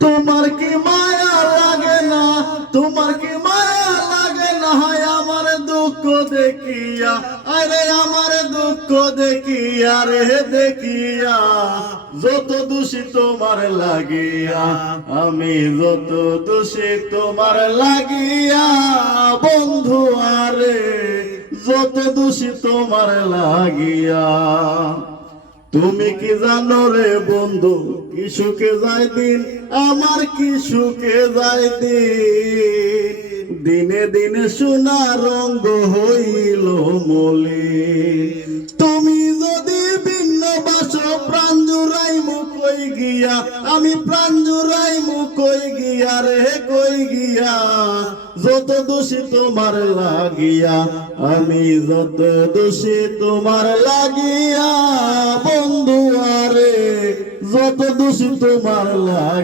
তোমার কি মায়া লাগে না, তোমার কি মায়া লাগে না, হায় আমার দুঃখ দেখিয়া, আরে আমার দুঃখ দেখিয়া রে দেখিয়া, যত দোষী তোমার লাগিয়া, আমি যত দোষী তোমার লাগিয়া, বন্ধু আরে যত দোষী তোমার লাগিয়া। তুমি কি জানো রে বন্ধু, কি সুখে যায় দিন, আমার কি সুখে যায় দিন, দিনে দিনে সোনা রঙ্গ হইল মলিন। তুমি যদি ভিন্ন বাসো প্রাণ জুড়াই মুখই গিয়া, আমি প্রাণ জুড়াই মুখই গিয়া রে কই গিয়া, যত দোষী তোমার লাগিয়া, আমি যত দোষী তোমার লাগিয়া, বন্ধু আরে যত দোষী তোমার লাগিয়া।